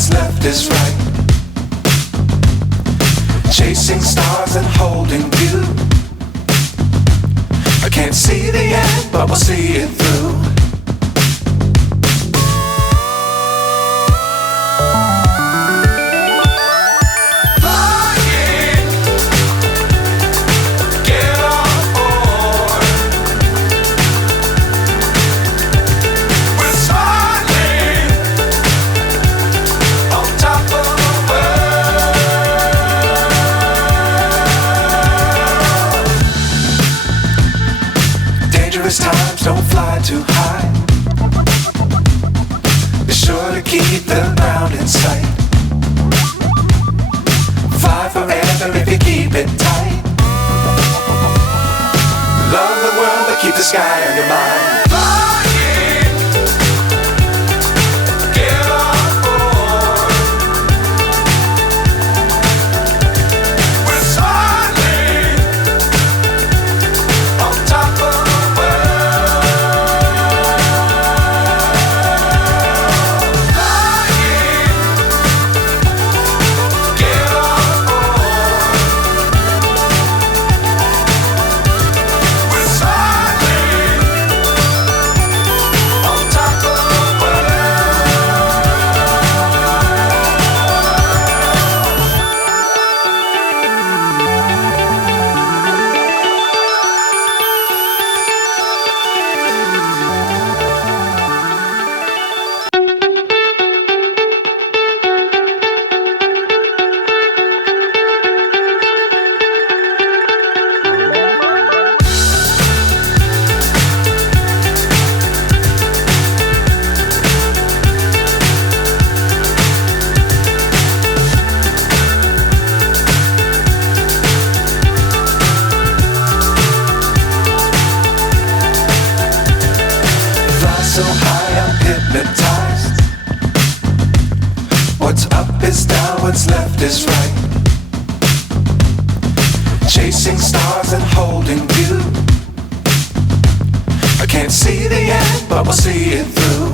what's left is right. Chasing stars and holding you. I can't see the end, but we'll see it through. Times don't fly too high. Be sure to keep the ground in sight. Fly forever if you keep it tight. Love the world but keep the sky on your mind. So high I'm hypnotized. What's up is down, what's left is right. Chasing stars and holding you. I can't see the end, but we'll see it through.